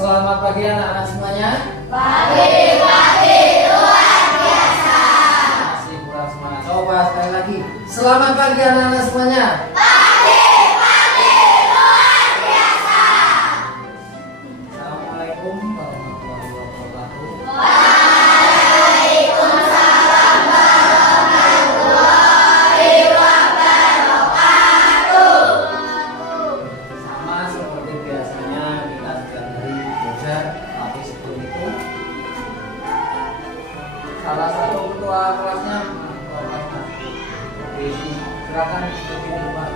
Selamat pagi anak-anak semuanya. Pagi luar biasa. Masih kurang semangat. Coba sekali lagi. Selamat pagi anak-anak semuanya. Pagi luar biasa. Assalamualaikum warahmatullahi wabarakatuh. Waalaikumsalam warahmatullahi wabarakatuh. Sama seperti biasanya kita setiap hari belajar, tapi sebelum itu salah satu ketua kelasnya silakan lebih depan.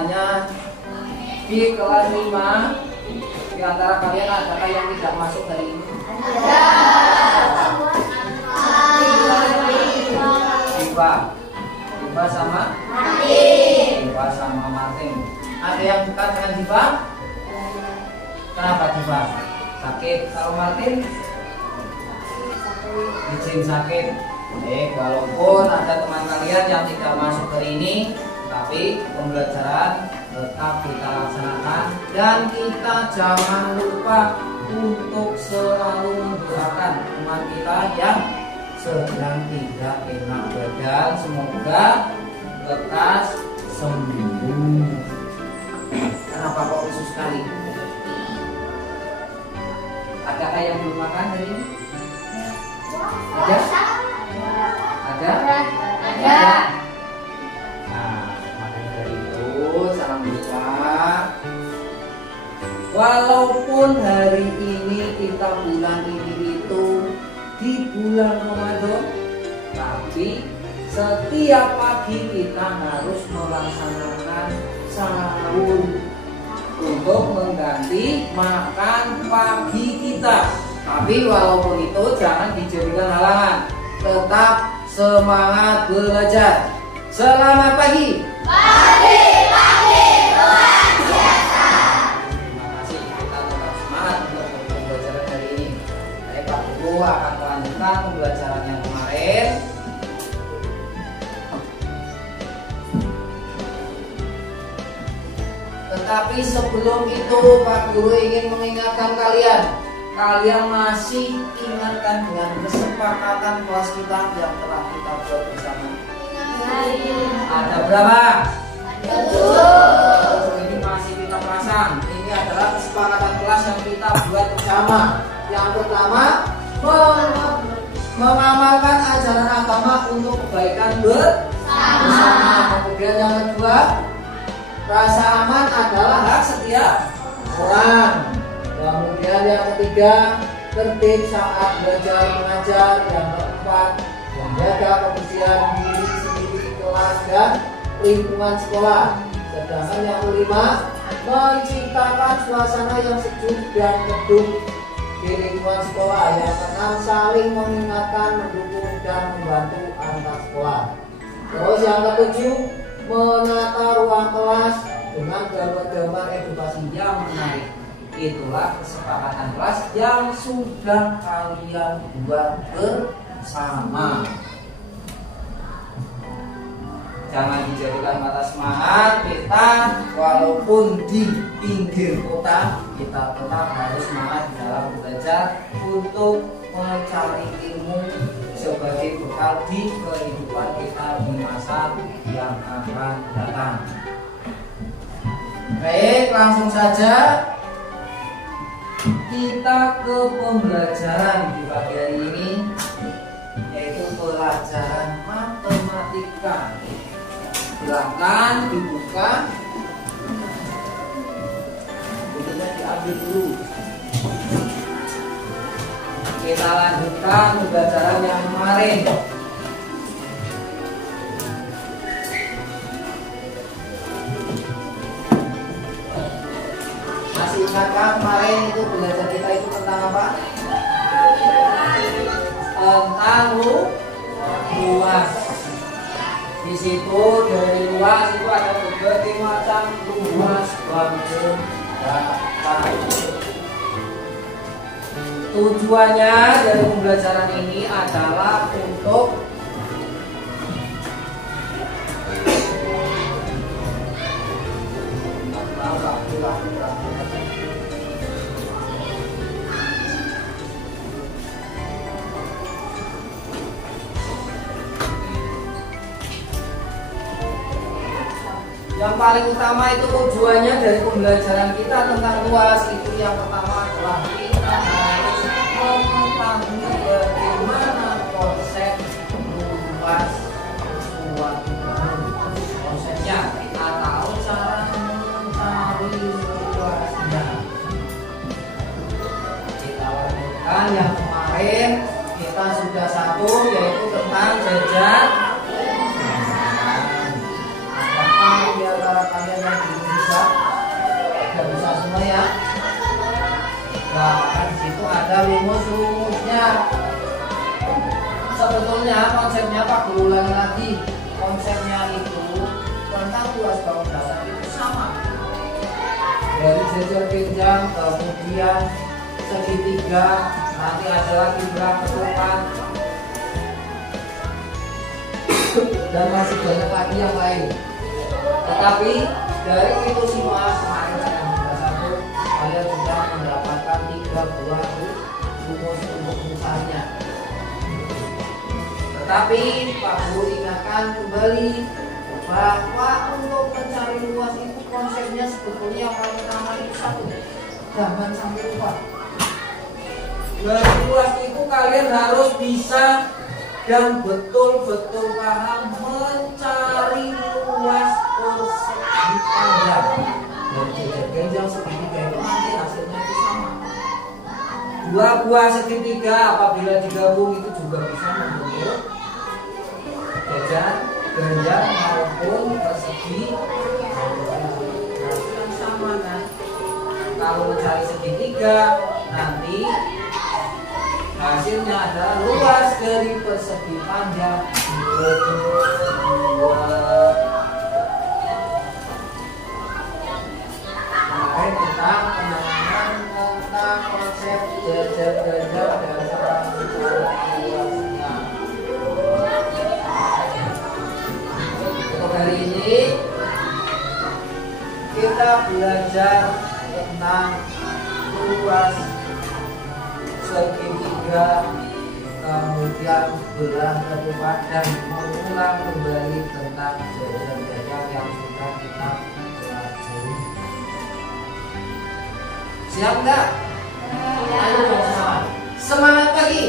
biasanya di kelas 5 di antara kalian adakah yang tidak masuk hari ini? Diva sama Diva sama Martin. Ada yang dekat dengan Diva? Kenapa Diva? Sakit. Kalau Martin? Izin sakit. Walaupun ada teman kalian yang tidak masuk hari ini, tapi pembelajaran tetap kita laksanakan dan kita jangan lupa untuk selalu mendoakan teman kita yang sedang tidak enak badan, semoga lekas sembuh. Kenapa kok khusus sekali? Adakah yang belum makan hari ini? Ada? Ada? Nah, makanya dari itu jangan lupa. Walaupun hari ini kita bulan ini itu di bulan Ramadan, tapi setiap pagi kita harus melaksanakan sahur untuk mengganti makan pagi kita. Tapi walaupun itu jangan dijadikan halangan, tetap semangat belajar. Selamat pagi. Pagi luar biasa. Terima kasih, kita tetap semangat untuk pembelajaran hari ini. Pak Guru akan melanjutkan pembelajaran yang kemarin. Tetapi sebelum itu Pak Guru ingin mengingatkan kalian masih ingatkan dengan kesepakatan kelas kita yang telah kita buat bersama. Ada berapa? Ini masih kita pasang. Ini adalah kesepakatan kelas yang kita buat bersama. Yang pertama, mengamalkan ajaran agama untuk kebaikan bersama. Kemudian yang kedua, rasa aman adalah hak setiap orang. Kemudian yang ketiga, tertib saat belajar mengajar. Yang keempat, menjaga kebersihan diri sendiri, kelas dan lingkungan sekolah. Sedangkan yang kelima, menciptakan suasana yang sejuk dan teduh di lingkungan sekolah. Yang keenam, saling mengingatkan, mendukung dan membantu antar sekolah. Terus yang ketujuh, menata ruang kelas dengan gambar-gambar edukasi yang menarik. Itulah kesepakatan kelas yang sudah kalian buat bersama. Jangan dijadikan mata semangat. Kita walaupun di pinggir kota, kita tetap harus semangat dalam belajar untuk mencari ilmu sebagai bekal di kehidupan kita di masa yang akan datang. Baik, langsung saja kita ke pembelajaran di pagi hari ini, yaitu pelajaran matematika. Silakan dibuka, bukunya diambil dulu. Kita lanjutkan pembelajaran yang kemarin. Masih ingatkah kemarin itu belajar kita itu tentang apa? Tentang luas. Di situ dari luas itu ada berbagai macam luas bangun data. Tujuannya dari pembelajaran ini adalah untuk yang paling utama itu tujuannya dari pembelajaran kita tentang luas itu yang pertama adalah kita harus mengetahui bagaimana konsep luas suatu konsepnya atau cara mencari luasnya. Kita lanjutkan yang kemarin kita sudah satu, yaitu tentang jajar. Di antara kalian yang rumus-rumusnya. Sebetulnya konsepnya Pak Guru ulangi lagi. Konsepnya itu tentang luas bangun dasar itu sama. Dari jajar genjang, kemudian segitiga, nanti ada lagi berangkutan, dan masih banyak lagi yang lain. Tetapi dari itu semua kemarin saya satu, kalian sudah mendapatkan 3 buah rumus untuk misalnya. Tetapi Pak Guru ingatkan kembali bahwa untuk mencari luas itu konsepnya sebetulnya yang paling utama itu satu, jangan sampai lupa. Dari luas itu kalian harus bisa dan betul-betul paham mencari luas persegi panjang. Dan jajar genjang segitiga itu nanti hasilnya itu sama. 2 buah segitiga apabila digabung itu juga bisa membentuk jajar genjang maupun persegi yang sama kan. Kalau mencari segitiga nanti hasilnya adalah luas dari persegi panjang kedua. Kemarin tentang penanganan tentang konsep jajar genjang dan cara mencari luasnya. Untuk hari ini kita belajar tentang luas segitiga, kemudian belah ketupat dan mengulang kembali tentang jajar-jajar yang sudah kita pelajari. Siap nggak? Ayo dong semangat. Semangat pagi.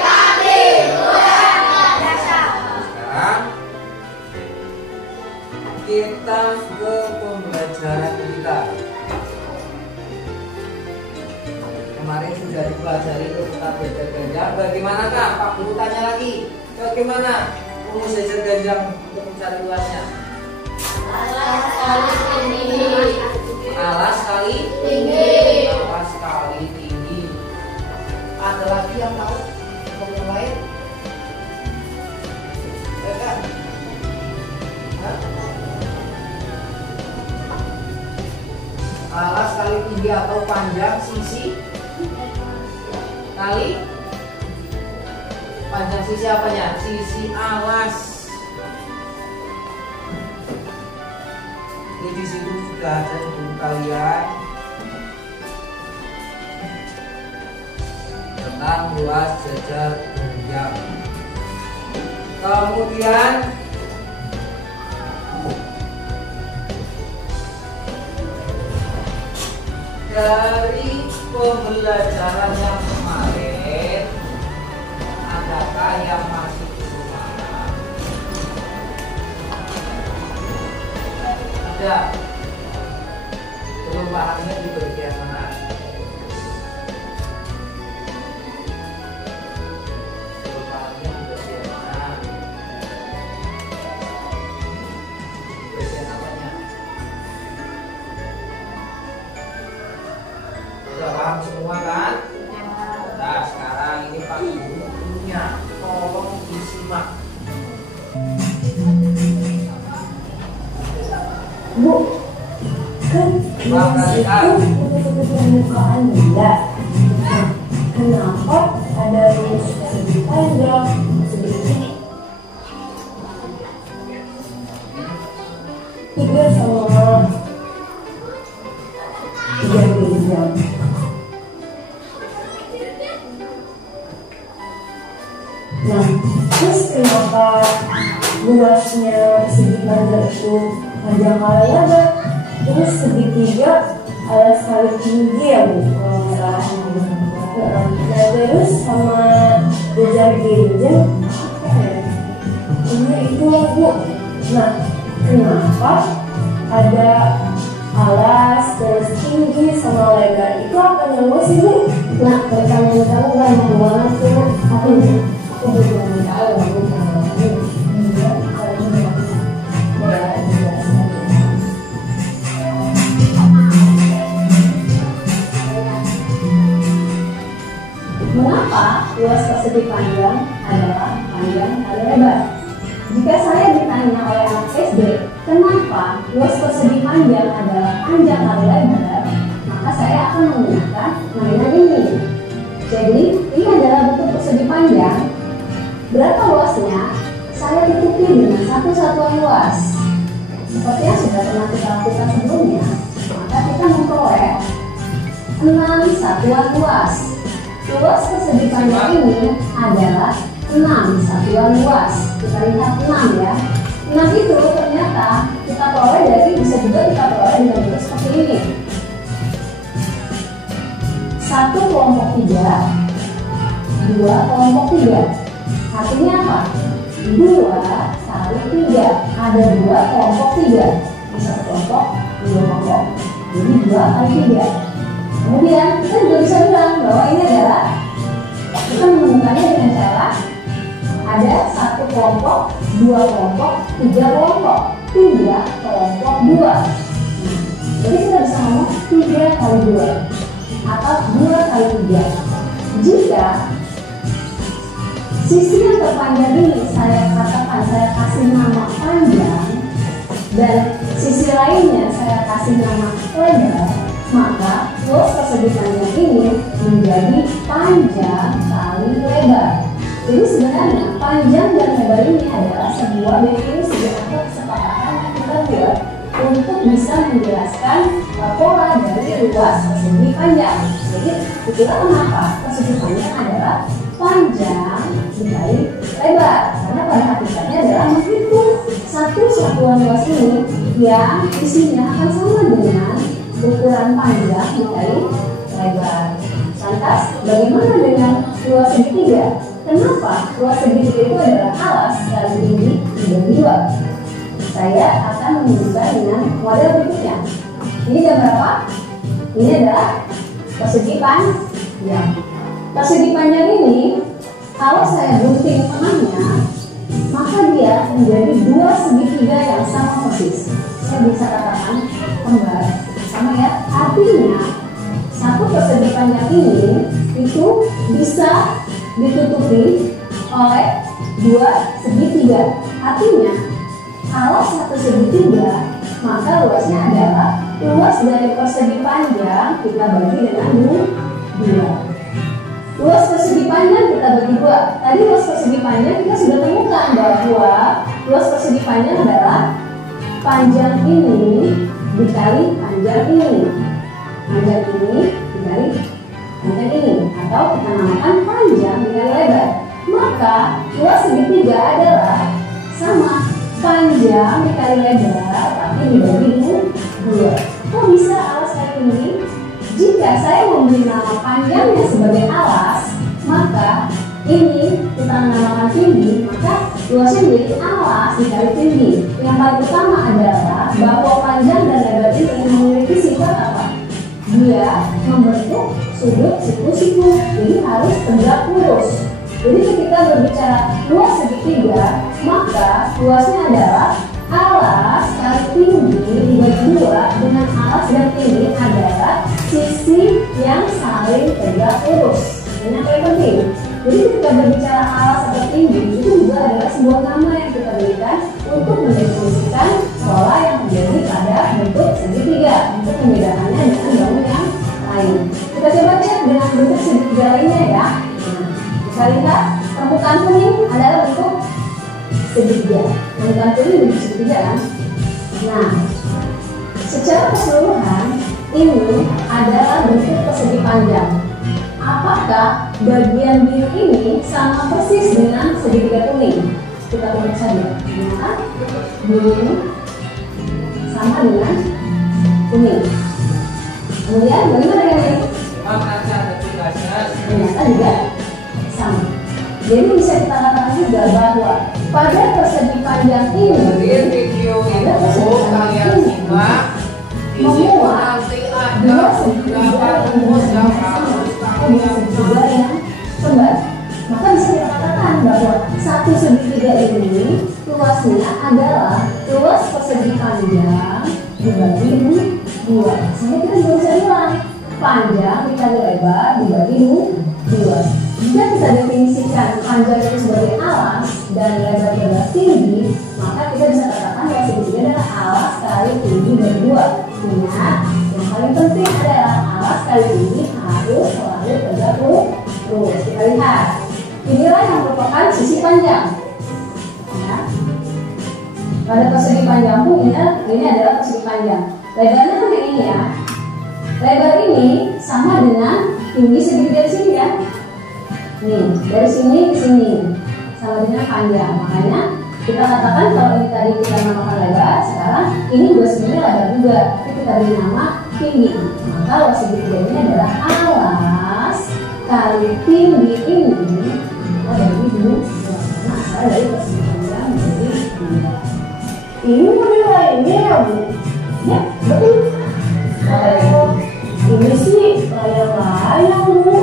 Pagi, luar biasa. Sekarang kita ke pembelajaran kita. Kemarin sudah dipelajari tentang jajar genjang. Bagaimanakah? Pak Guru tanya lagi. Bagaimana rumus jajar genjang untuk mencari luasnya? Alas kali tinggi. Alas kali Tinggi. Alas kali tinggi. Ada lagi yang tahu? Untuk yang lain? Ya kan? Hah? Alas kali tinggi atau panjang sisi kali panjang sisi apanya? Sisi alas. Ini di situ sudah ada di buku kalian tentang luas jajar genjang. Kemudian dari pembelajaran yang kemarin, adakah yang masih kekurangan? Ada. Belum pahamnya di bagian mana? Belum pahamnya di bagian mana? Bagian apanya? Sudah paham semua kan? Nah sekarang ini Pak Guru punya, tolong disimak. Bu, kan itu untuk permukaan benda. Kenapa ada rumus segi panjang, segi 3 sama 3 genjang? Nah, terus kenapa luasnya segi panjang itu panjang kali lebar, terus segitiga alas kali tinggi ya Bu, kalau nggak salah. Nah terus sama jajar genjang apa ya? Ini itu lah Bu. Nah kenapa ada alas terus tinggi sama lebar itu apa namanya sih Bu? Nah pertanyaan kamu banyak banget tuh. Aku belum tahu Bu. persegi panjang adalah panjang kali lebar. Jika saya ditanya oleh anak SD, kenapa luas persegi panjang adalah panjang kali lebar, maka saya akan menggunakan mainan ini. Jadi, ini adalah bentuk persegi panjang. Berapa luasnya? Saya tutupi dengan satu satuan luas. Seperti yang sudah pernah kita lakukan sebelumnya, maka kita memperoleh 6 satuan luas. Luas persegi panjang ini adalah 6 satuan luas. Kita lihat 6 ya. 6 itu ternyata kita peroleh dari, bisa juga kita peroleh dengan bentuk seperti ini. 1 kelompok 3, 2 kelompok 3. Artinya apa? 2 kali 3. Ada 2 kelompok 3. Ini 1 kelompok, 2 kelompok. Jadi 2 kali 3. Kemudian kita juga bisa bilang bahwa ini adalah, kita menemukannya dengan cara ada 1 kelompok, 2 kelompok, 3 kelompok. 3 kelompok 2. Jadi kita bisa ngomong 3 kali 2 atau 2 kali 3. Jika sisi yang terpanjang ini saya katakan, saya kasih nama panjang, dan sisi lainnya saya kasih nama lebar, maka luas persegi panjang ini menjadi panjang kali lebar. Jadi sebenarnya panjang dan lebar ini adalah sebuah definisi atau kesepakatan yang kita buat untuk bisa menjelaskan pola dari luas persegi panjang. Jadi itulah kenapa persegi panjang adalah panjang dikali lebar, karena pada hakikatnya adalah menghitung satu satuan luas ini yang isinya akan sama dengan ukuran panjang dikali lebar. Lantas bagaimana dengan luas segitiga? Kenapa luas segitiga itu adalah alas kali tinggi dibagi 2? Saya akan menunjukkan dengan model berikutnya. Ini gambar apa? Ini adalah persegi panjang. Persegi panjang ini, kalau saya gunting tengahnya, maka dia menjadi 2 segitiga yang sama persis. Saya bisa katakan kembar, sama ya. Artinya, satu persegi panjang ini itu bisa ditutupi oleh 2 segitiga. Artinya, kalau satu segitiga, maka luasnya adalah luas dari persegi panjang kita bagi dengan 2. Luas persegi panjang kita bagi 2. Tadi luas persegi panjang kita sudah temukan bahwa luas persegi panjang adalah panjang ini dikali panjang ini. Panjang ini dikali panjang ini, atau kita namakan panjang dikali lebar. Maka luas segitiga adalah sama panjang dikali lebar tapi dibagi 2. Kok bisa alas kali tinggi? Jika saya memberi nama panjangnya sebagai alas, maka ini kita namakan tinggi, maka luasnya menjadi alas dikali tinggi. Yang paling utama adalah bahwa panjang dan lebar ini memiliki sifat apa? Dia membentuk sudut siku-siku, jadi harus tegak lurus. Jadi ketika berbicara luas segitiga, maka luasnya adalah alas kali tinggi dibagi 2, dengan alas dan tinggi adalah sisi yang saling tegak lurus. Ini yang paling penting. Jadi ketika berbicara alas atau tinggi, itu juga adalah sebuah nama yang kita berikan untuk mendefinisikan pola yang terjadi pada bentuk segitiga, untuk membedakannya dengan bangun yang lain. Kita coba cek dengan bentuk segitiga lainnya ya. Bisa lihat permukaan kuning adalah bentuk segitiga. Permukaan kuning bentuk segitiga kan? Nah, secara keseluruhan ini adalah bentuk persegi panjang. Apakah bagian biru ini sama persis dengan segitiga kuning? Kita lihat saja. Nah, biru ini sama dengan kuning. Kemudian bagaimana dengan ini? Ternyata juga sama. Jadi bisa kita katakan juga bahwa pada persegi panjang ini video itu kalian simak di situ nanti ada beberapa rumus yang harus segitiga yang kembar. Maka bisa kita katakan bahwa satu segitiga ini luasnya adalah luas persegi panjang dibagi 2. Sehingga kita bisa bilang panjang dikali lebar dibagi 2. Jika kita definisikan panjang itu sebagai alas dan lebar adalah tinggi, maka kita bisa katakan bahwa segitiga adalah alas kali tinggi berdua. Ingat, yang paling penting adalah alas kali tinggi harus selalu tegak lurus. Kita lihat, inilah yang merupakan sisi panjang. Ya. Pada persegi panjang pun ini adalah persegi panjang. Lebarnya kan yang ini ya. Lebar ini sama dengan tinggi segitiga di sini ya. Nih, dari sini ke sini sama dengan panjang. Makanya kita katakan kalau ini tadi kita namakan lebar, sekarang ini juga sebenarnya lebar juga, tapi kita beri nama tinggi. Maka luas segitiga ini adalah alas kali tinggi ini. Kita bagi dulu karena asal dari persegi panjang menjadi tinggi. Ini model lainnya ya Bu? Ya, betul. Ini sih layang-layang Bu.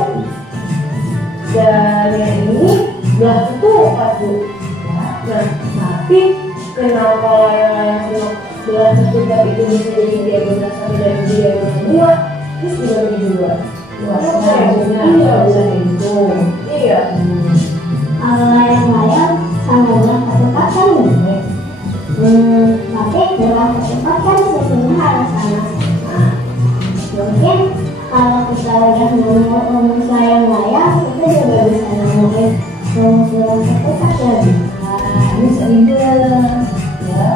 Dan yang ini belah ketupat Bu. Nah, tapi kenapa layang-layang belah ketupat itu bisa jadi diagonal 1 dan diagonal 2? Terus dibagi 2. Luasnya iya itu. Iya. Layang-layang sama dengan ketupat kan ini. Tapi belah ketupat kan sisinya harus sama. Nah, mungkin kalau kita udah ngomong layang-layang, kita juga bisa ngomongin belah ketupat ya. Bisa juga ya.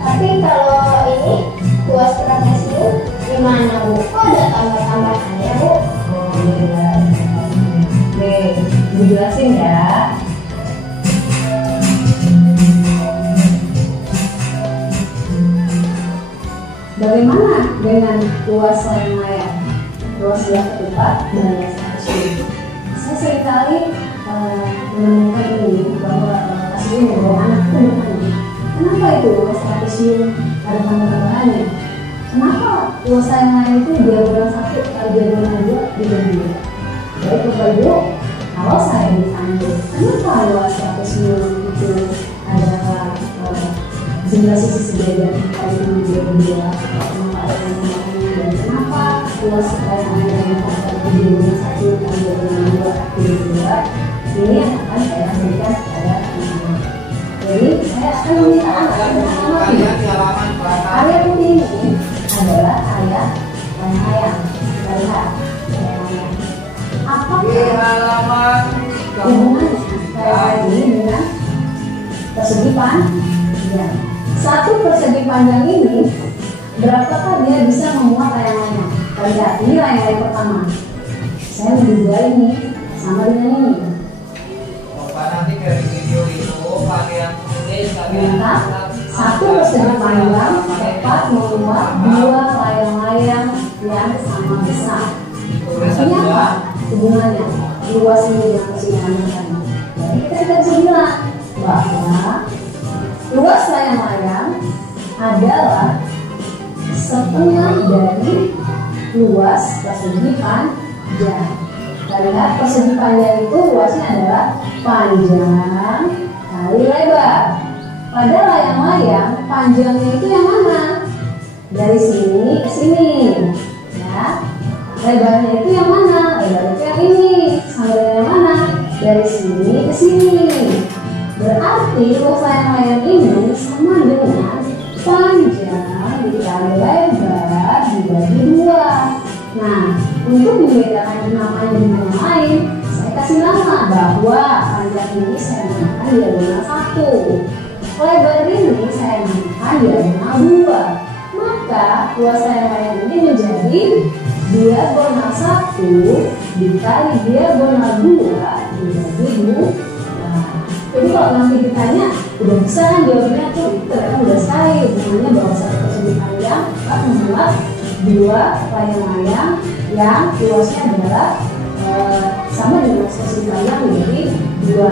Tapi kalau ini luas trapesium gimana Bu? Kok ada tambah-tambahannya Bu? Oh iya. Nih, dijelasin ya. Bagaimana dengan luas layang-layang, luas belah ketupat dan luas trapesium? Saya seringkali menemukan ini bahwa trapesium membawa anak itu bertanya, kenapa itu luas trapesium ada tambah-tambahannya? Kenapa luas layang-layang itu diagonal 1 kali diagonal 2 dibagi 2? Baik Bapak Ibu, kalau saya ditanya kenapa luas trapesium itu adalah jumlah sisi sejajar kali dibagi 2, kenapa ada tambah-tambahannya, dan kenapa luas layang-layang yang diagonal 1 kali diagonal 2 dibagi 2? Ini yang akan saya berikan kepada teman-teman. Jadi saya akan meminta anak mengamati area putih ini adalah area layang-layang. Kita lihat layang-layang. Apakah halaman hubungannya layang ini dengan persegi panjang? Satu persegi panjang ini berapakah dia bisa memuat layang-layang? Kita lihat, ini layang-layang pertama. Saya menduga ini sama dengan ini. nanti dari video itu kalian tulis Ternyata satu persegi panjang dapat memuat 2 layang-layang yang sama besar. Artinya apa? Hubungannya luas ini dengan persegi panjang tadi. Jadi kita bisa bilang bahwa luas layang-layang adalah setengah dari luas persegi panjang. Kita lihat persegi panjang itu luasnya adalah panjang kali lebar. Pada layang-layang panjangnya itu yang mana? Dari sini ke sini, ya. Lebarnya itu yang mana? Lebar itu yang ini. Sama dengan yang mana? Dari sini ke sini. Berarti luas layang-layang ini sama dengan panjang dikali lebar dibagi 2. Nah, untuk membedakan namanya dengan yang lain, saya kasih nama bahwa panjang ini saya namakan diagonal 1. Lebar ini saya namakan diagonal 2. Maka luas layang-layang ini menjadi diagonal 1 dikali diagonal 2 dibagi 2. Jadi kalau nanti ditanya, udah bisa kan jawabnya tuh ternyata udah sekali. Hubungannya bahwa satu persegi panjang dapat membuat 2 layang-layang yang luasnya adalah sama dengan persegi panjang menjadi 2.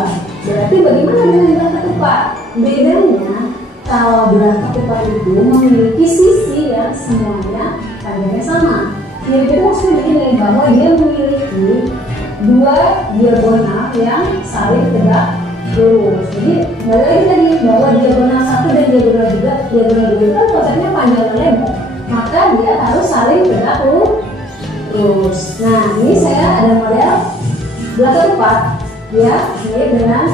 Berarti bagaimana dengan belah ketupat? Bedanya kalau belah ketupat itu memiliki sisi yang semuanya panjangnya sama. Jadi itu maksudnya begini, bahwa dia memiliki 2 diagonal yang saling tegak lurus. Jadi balik lagi tadi bahwa diagonal 1 dan diagonal 2, diagonal 2 kan konsepnya panjang dan lebar, maka dia harus saling tegak lurus. Nah, ini saya ada model belah ketupat ya mirip dengan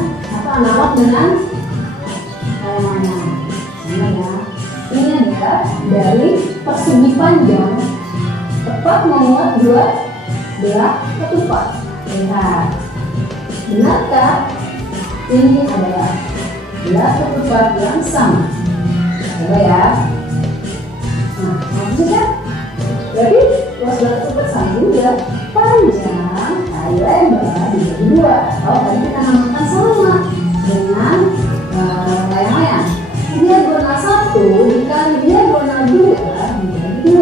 analog dengan layang-layang. Sama ya. Ini adalah dari persegi panjang tepat memuat dua belah ketupat. Lihat, benarkah ini adalah belah ketupat yang sama? Coba ya. Nah, maksudnya berarti luas belah ketupat sama juga, panjang kali lebar dibagi dua. Kalau tadi kita namakan sama dengan layang-layang. Diagonal 1 dikali diagonal 2 dibagi 2.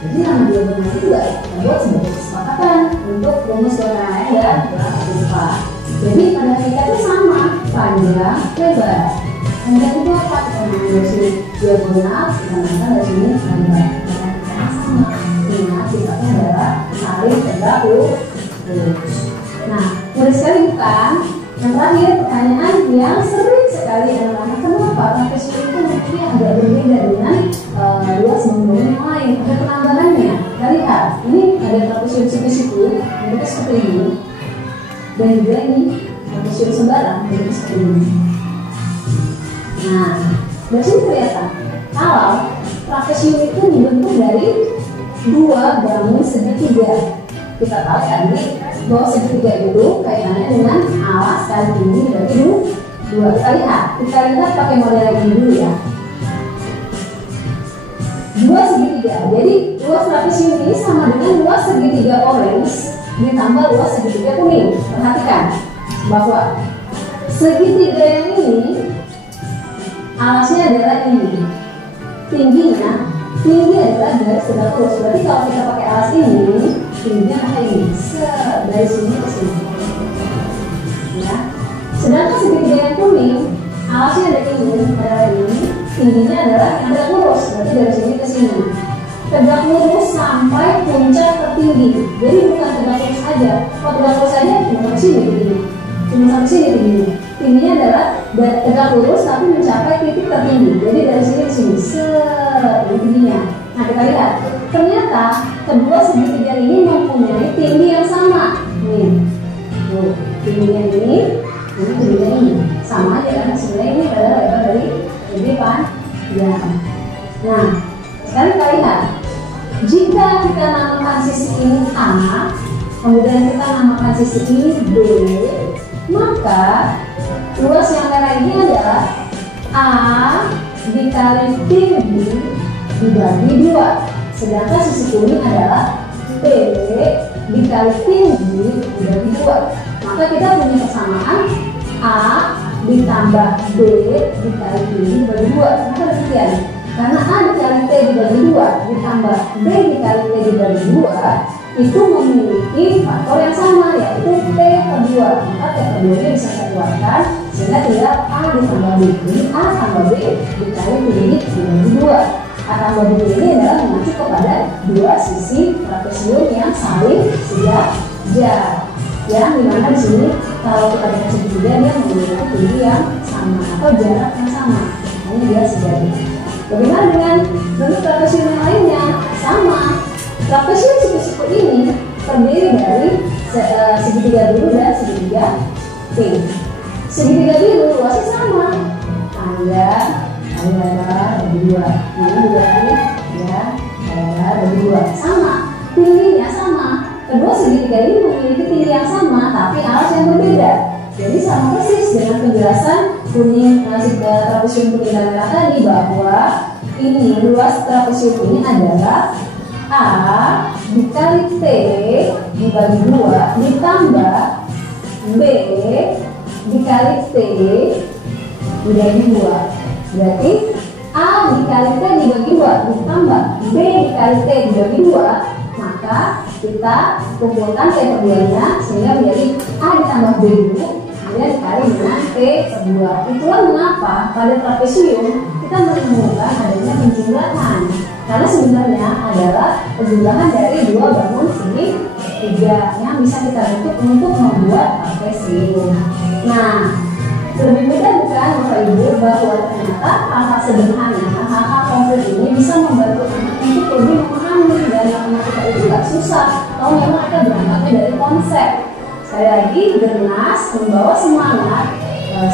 Jadi nama diagonal itu juga kita buat sebagai kesepakatan untuk rumus layang-layang dan belah ketupat. Jadi pada hakikatnya sama, panjang, lebar. Panjang itu apa? Kita namakan dari sini diagonal, kita namakan dari sini lebar. Pada sama. Ingat sifatnya adalah saling tegak lurus. Nah, mudah sekali bukan? Yang terakhir, pertanyaan yang sering sekali adalah kenapa trapesium itu mungkin agak berbeda dengan luas bangunan yang lain? Ada penambahannya. Kita lihat, ini ada trapesium situ bentuknya seperti ini, dan juga ini trapesium sembarang bentuknya seperti ini. Nah, dari sini kelihatan kalau trapesium itu dibentuk dari dua bangun segitiga. Kita tahu tadi bahwa segitiga itu kaitannya dengan alas kali tinggi dibagi dua. Kita lihat pakai model ini dulu ya. Dua segitiga. Jadi luas trapesium ini sama dengan luas segitiga orange ditambah luas segitiga kuning. Perhatikan bahwa segitiga yang ini alasnya adalah ini, tinggi adalah garis tegak lurus. Berarti kalau kita pakai alas ini, tingginya kayak ini, dari sini ke sini. Ya. Sedangkan segitiga yang kuning, alasnya ada ini, tingginya adalah yang tegak lurus. Berarti dari sini ke sini. Tegak lurus sampai puncak tertinggi. Jadi bukan tegak lurus saja. Kalau tegak lurus saja cuma ke sini begini. Cuma sampai sini begini. Tingginya adalah tegak lurus tapi mencapai titik tertinggi. Jadi dari sini ke sini, ini tingginya. Nah, kita lihat, ternyata kedua segitiga ini mempunyai tinggi yang sama. Nih, tuh, tingginya ini tingginya ini, sama aja kan? Sebenarnya ini adalah lebar dari panjang. Nah, sekarang kita lihat, jika kita namakan sisi ini A, kemudian kita namakan sisi ini B, maka luas yang merah ini adalah A dikali tinggi dibagi 2. Sedangkan sisi kuning adalah B dikali tinggi dibagi 2. Maka kita punya persamaan A ditambah B dikali tinggi dibagi 2. Maka demikian. Karena A dikali T dibagi 2 ditambah B dikali T dibagi 2 itu memiliki faktor yang sama, yaitu T per 2. Maka T per 2 nya bisa kita keluarkan sehingga tinggal A ditambah B. Jadi A tambah B dikali tinggi dibagi 2. A tambah B ini adalah mengacu kepada dua sisi trapesium yang saling sejajar. Yang dimana di sini kalau kita lihat segitiga dia memiliki tinggi yang sama atau jarak yang sama, hanya dia sejajar. Bagaimana dengan bentuk trapesium yang lainnya? Sama. Trapesium siku-siku ini terdiri dari segitiga biru dan segitiga pink. Segitiga biru luasnya sama, panjang kali lebar bagi 2. Ini juga ini ya, lebar bagi 2. Sama, tingginya sama. Kedua segitiga ini memiliki tinggi yang sama, tapi alas yang berbeda. Jadi sama persis dengan penjelasan kuning trapesium kuning dan merah tadi, bahwa ini luas trapesium ini adalah A dikali T dibagi 2 ditambah B dikali T dibagi 2. Berarti A dikali T dibagi 2 ditambah B dikali T dibagi 2. Maka kita kumpulkan T per 2 nya sehingga menjadi A ditambah B dulu, kemudian dikali dengan T per 2. Itulah mengapa pada trapesium kita menemukan adanya penjumlahan. Karena sebenarnya adalah penjumlahan dari dua bangun segitiga yang bisa kita bentuk untuk membuat trapesium. Nah, lebih mudah bukan Bapak Ibu bahwa ternyata hal-hal sederhana, hal-hal konkret ini bisa membantu anak untuk lebih memahami, dan matematika itu nggak susah kalau memang kita berangkatnya dari konsep. Sekali lagi, Gernas membawa semangat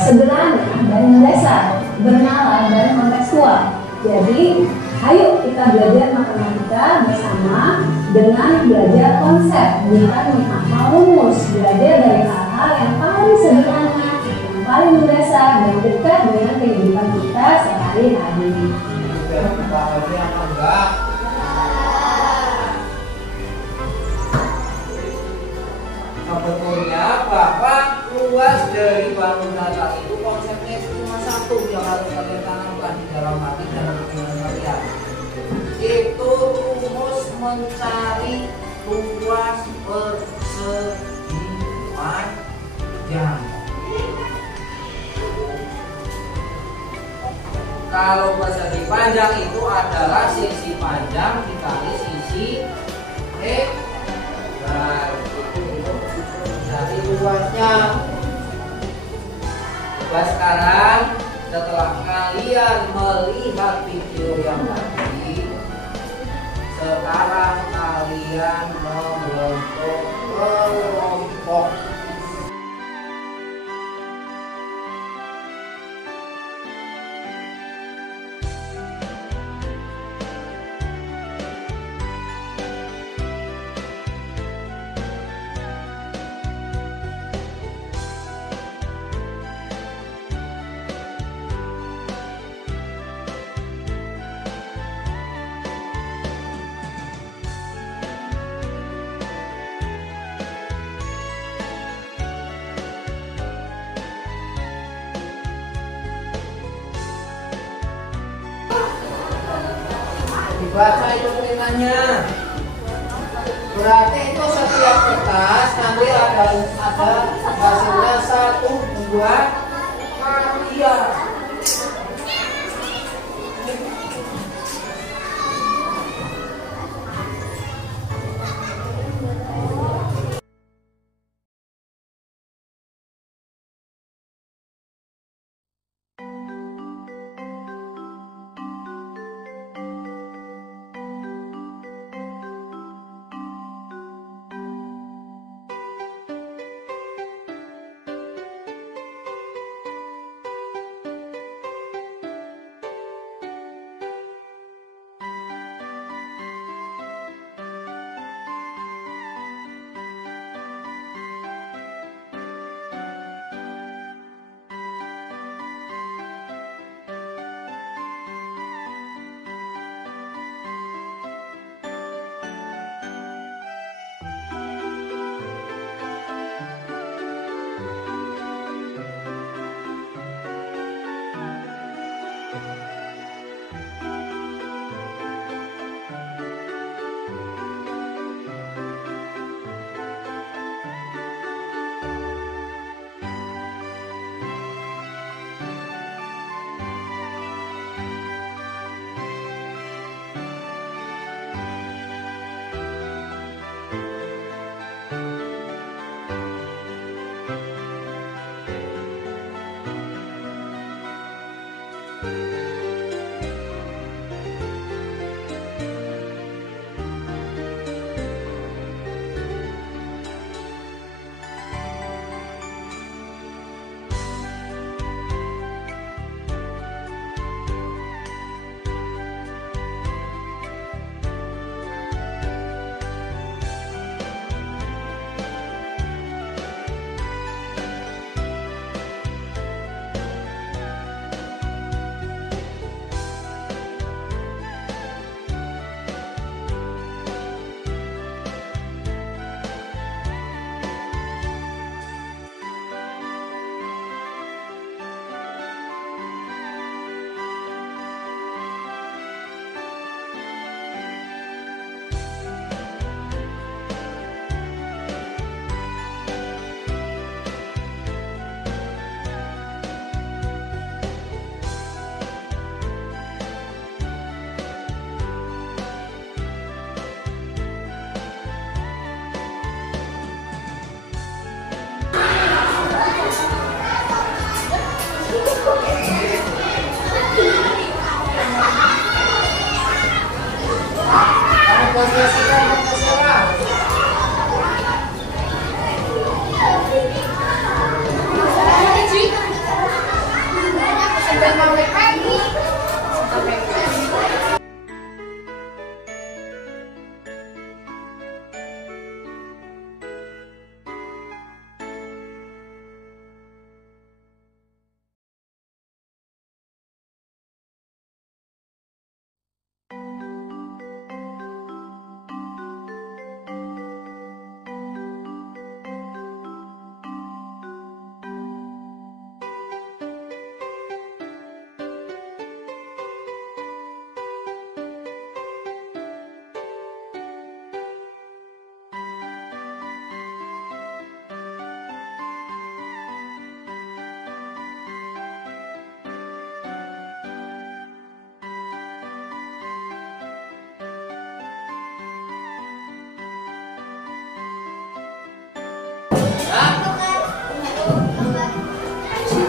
sederhana dan mendasar, bernalar dan kontekstual. Jadi, ayo kita belajar matematika bersama dengan belajar konsep, bukan menghafal rumus. Belajar dari hal-hal yang paling sederhana, yang paling mendasar dan dekat dengan kehidupan kita sehari-hari. Dipahami apa enggak? Sebetulnya bahwa luas dari bangunan itu konsepnya cuma satu yang harus kalian tanamkan di dalam hati dan pikiran kalian. Itu rumus mencari luas persegi panjang. Kalau persegi panjang itu adalah sisi panjang dikali sisi lebar. Jadi luasnya. Coba sekarang setelah kalian melihat video yang tadi, sekarang kalian membentuk kelompok. Dibaca itu tulisannya. Berarti itu setiap kertas nanti ada hasilnya 1, 2 karya.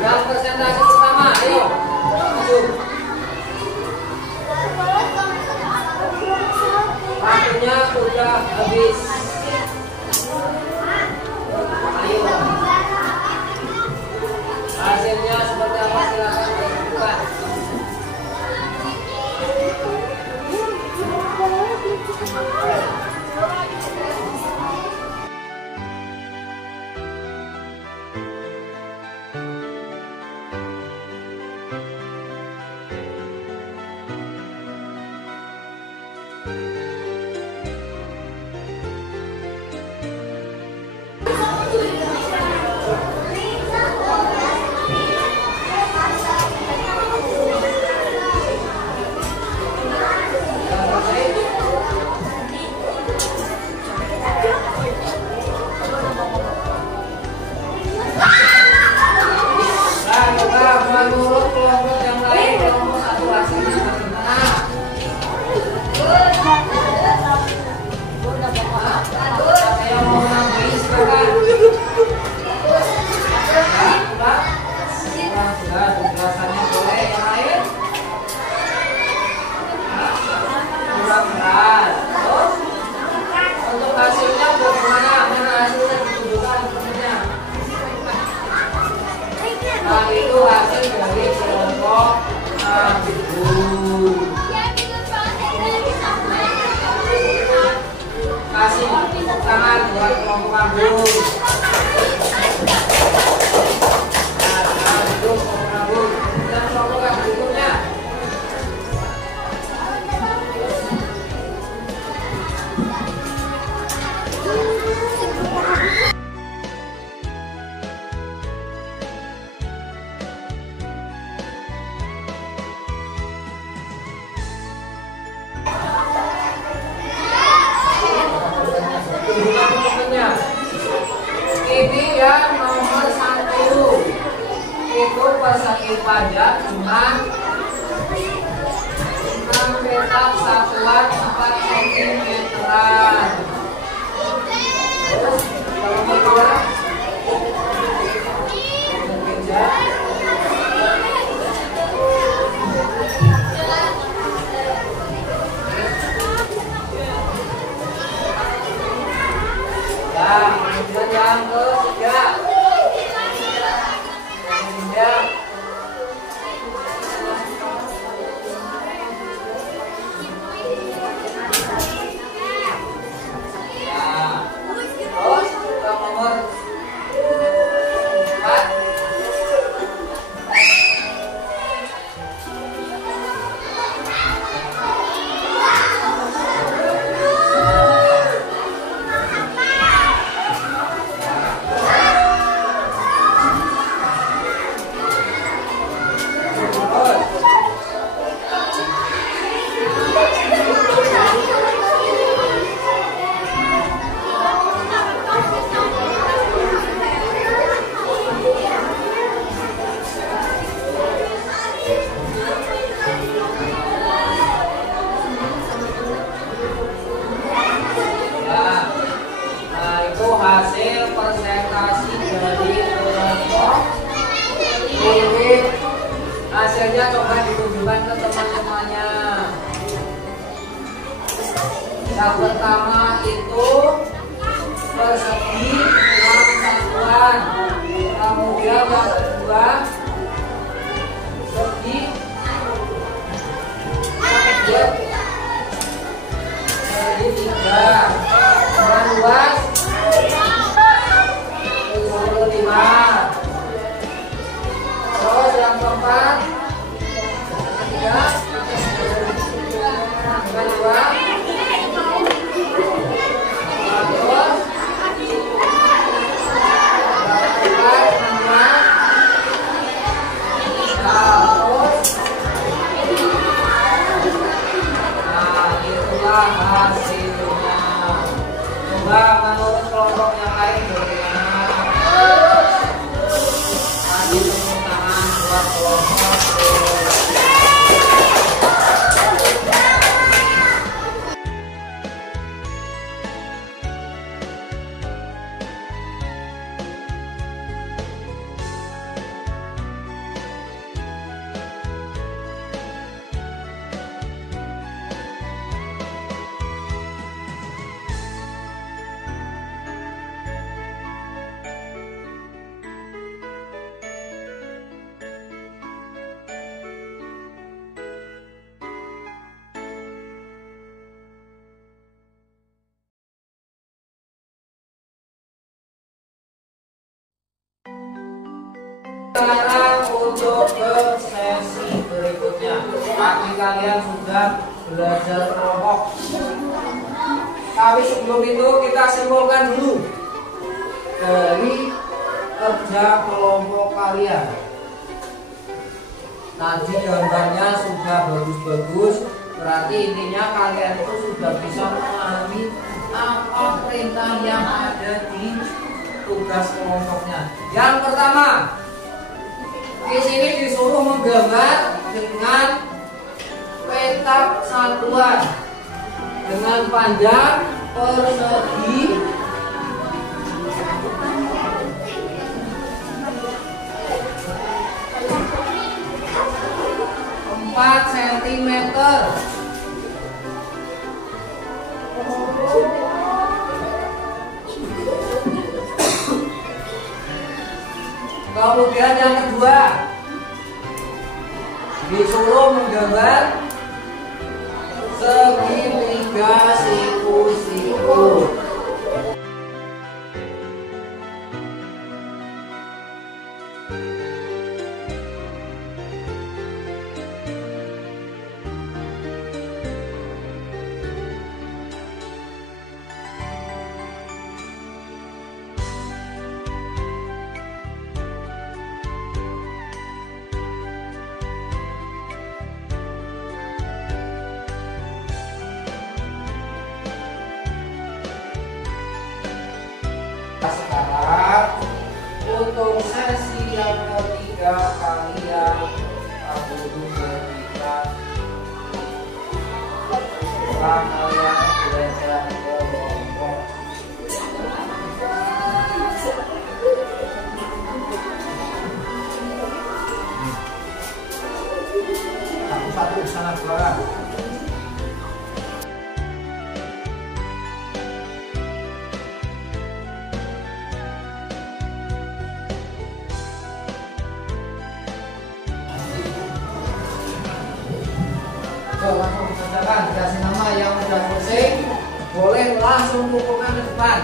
Yang persentase pertama, ayo masuk. Waktunya udah habis. Ayo. Hasilnya seperti apa, silakan ditunjukkan. Menurut kelompok yang lain, kelompok satu hasilnya bagaimana? Siapa yang mau nambahin silakan. Sudah, penjelasannya boleh. Yang lain? Kurang keras. Terus untuk hasilnya bagaimana? Mana hasilnya ditunjukkan sebenarnya? Nah, itu hasil dari kelompok Abu. Kasih tepuk tangan buat kelompok Abu. Nah, itu kelompok Abu. Dan kelompok yang berikutnya. Ini yang nomor 1 itu persegi pajak cuma 6 petak satuan 4 cm. Terus kalau kedua kemudian yang ketiga. Terus yang nomor 4. Hasil presentasi dari kelompok ini, hasilnya coba ditunjukkan ke teman-temannya. Yang pertama itu persegi 6 satuan, kemudian yang kedua persegi persegi 3 dan luas 5. Terus yang keempat ketiga yang kedua terus sekarang untuk ke sesi berikutnya. Tadi kalian sudah belajar kelompok. Tapi sebelum itu kita simpulkan dulu dari kerja kelompok kalian. Tadi gambarnya sudah bagus-bagus, berarti intinya kalian itu sudah bisa memahami apa perintah yang ada di tugas kelompoknya. Yang pertama, di sini disuruh menggambar dengan petak satuan dengan panjang persegi 4 cm. Kemudian yang kedua, disuruh menggambar segitiga siku-siku. Sekarang untuk sesi yang ketiga kalian perlu berikan kalian belajar kelompok. Satu sana keluar. Langsung dikerjakan, dikasih nama yang sudah selesai, boleh langsung kumpulkan ke depan.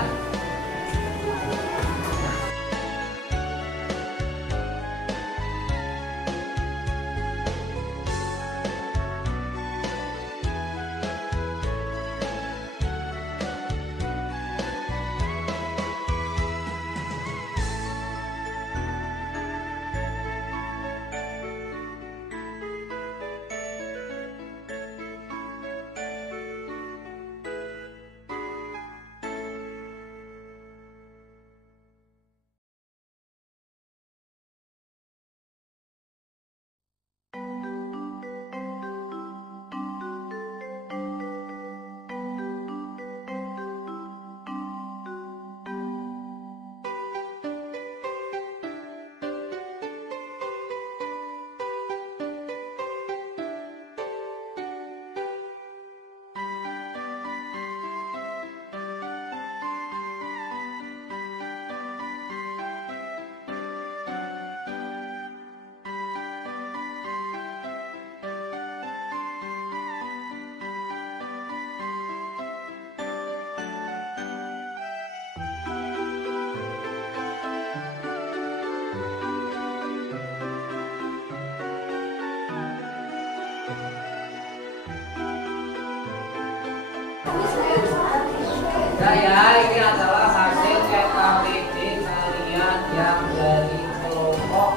Nah ya, ini adalah hasil KKPD kalian yang dari kelompok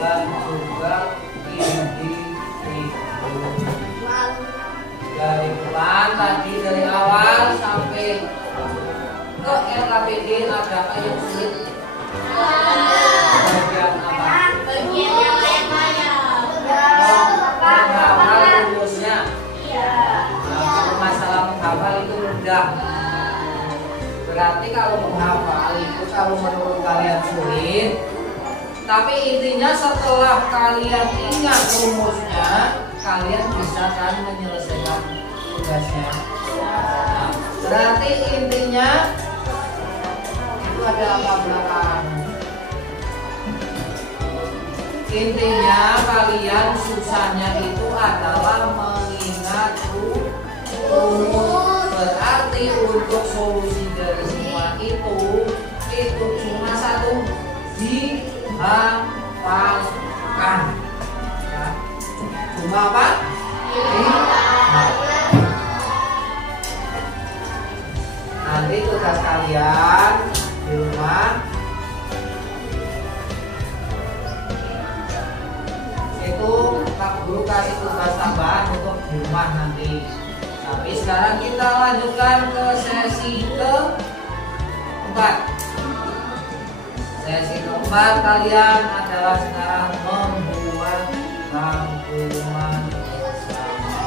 dan juga individu. Dari pelan tadi dari awal sampai ke KKPD adakah yang sulit? Bagian apa? Bagian yang lain-lain. Menghafal rumusnya. Nah, masalah menghafal itu mudah. Berarti kalau menghafal itu kalau menurut kalian sulit, tapi intinya setelah kalian ingat rumusnya, kalian bisa kan menyelesaikan tugasnya. Nah, berarti intinya itu ada apa belakang? Intinya kalian susahnya itu adalah mengingat rumus. Berarti untuk solusi dari semua itu cuma satu, dihafal. dihafalkan. Ya. Cuma apa? Nanti tugas kalian di rumah itu Pak Guru kasih tugas tambahan untuk di rumah nanti. Tapi sekarang kita lanjutkan ke sesi keempat. Sesi keempat kalian adalah sekarang membuat rangkuman bersama.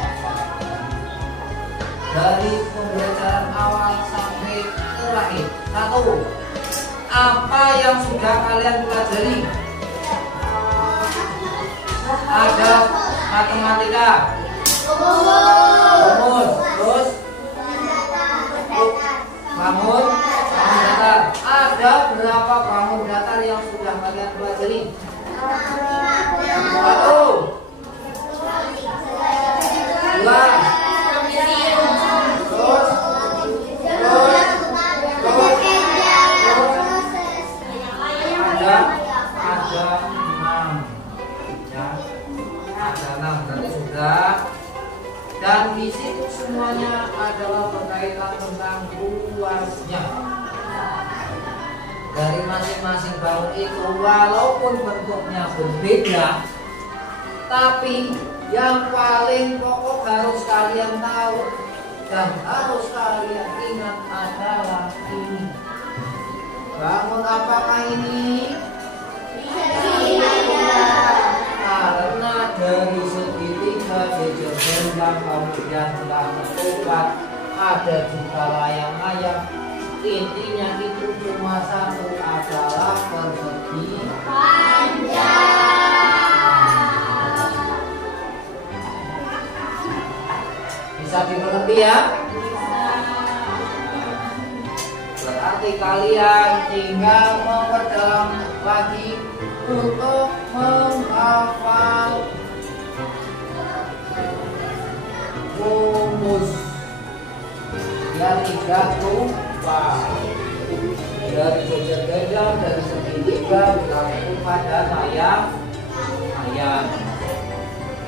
Dari pembelajaran awal sampai terakhir. 1. Apa yang sudah kalian pelajari? Ada matematika, rumus, terus bangun datar. Ada berapa bangun datar yang sudah kalian pelajari? 1, 2, ada 6 ya, ada 6 berarti sudah. Dan di situ semuanya adalah berkaitan tentang luasnya dari masing-masing bangun itu, walaupun bentuknya berbeda, tapi yang paling pokok harus kalian tahu dan harus kalian ingat adalah ini. Bangun apakah ini? Karena dari segitiga jejer bentang kemudian telah terlihat ada juga layang-layang. Intinya itu cuma satu, adalah persegi panjang. Bisa dimengerti ya? Berarti kalian tinggal memperdalam lagi untuk menghafal rumus biar tidak lupa. Dari jejer-jejer, dari segitiga berlaku pada layang-layang.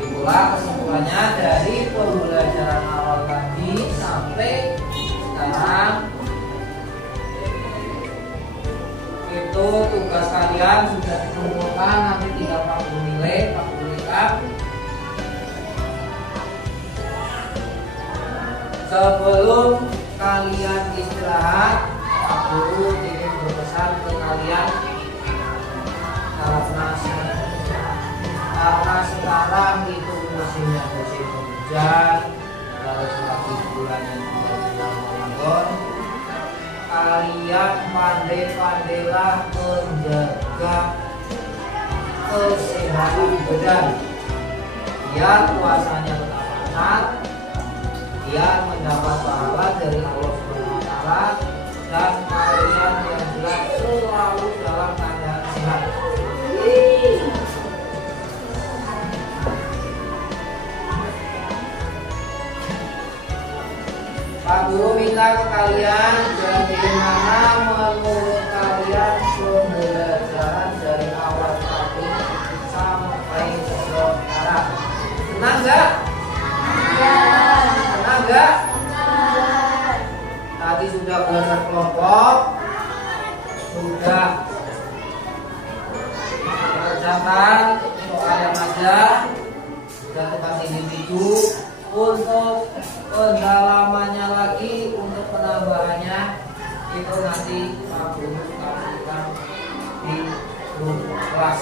Itulah kesimpulannya dari pembelajaran awal tadi sampai sekarang. Itu tugas kalian sudah dikumpulkan, nanti tinggal Pak Guru nilai, Pak Guru recap. Sebelum kalian istirahat, Pak Guru ingin berpesan ke kalian karena sekarang itu musimnya musim hujan, terus lagi bulan yang Ramadan. Kalian pandai-pandailah menjaga kesehatan badan biar puasanya tetap lancar, biar mendapat pahala dari Allah SWT, dan kalian yang jelas selalu dalam keadaan sehat. Pak Guru minta ke kalian bagaimana menurut kalian pembelajaran dari awal tadi sampai sekarang. Senang nggak? Senang nggak? Tadi sudah belajar kelompok, sudah kerjakan soal yang ada, sudah tugas individu. Untuk pendalamannya lagi, untuk penambahannya itu nanti Pak Guru kasihkan di grup kelas,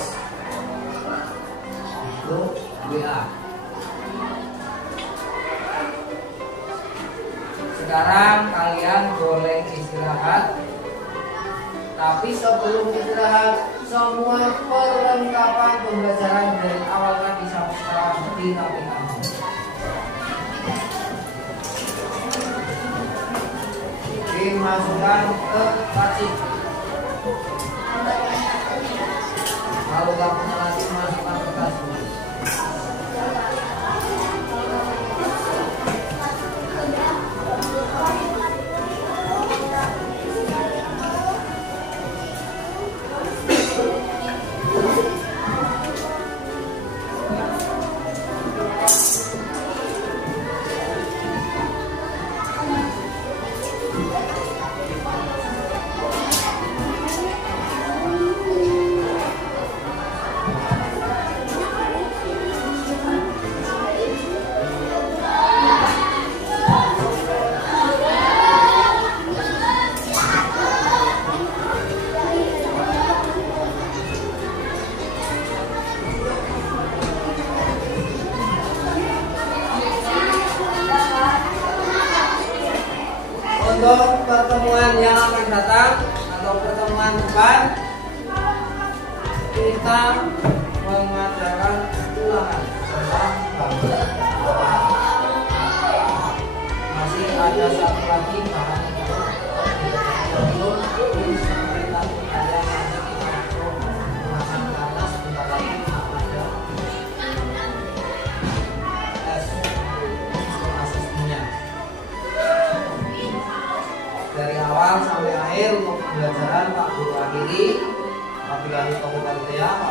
grup WA. Sekarang kalian boleh istirahat, tapi sebelum istirahat semua perlengkapan pembelajaran dari awal tadi sampai sekarang dirapikan. Dimasukkan ke laci. Kalau nggak punya laci, masukkan ke tas. untuk pertemuan yang akan datang atau pertemuan depan kita mengadakan ulangan tentang gambar. Masih ada satu lagi bahan dari awal sampai akhir untuk pembelajaran Pak Guru akhiri. Wabillahi taufiq wal hidayah.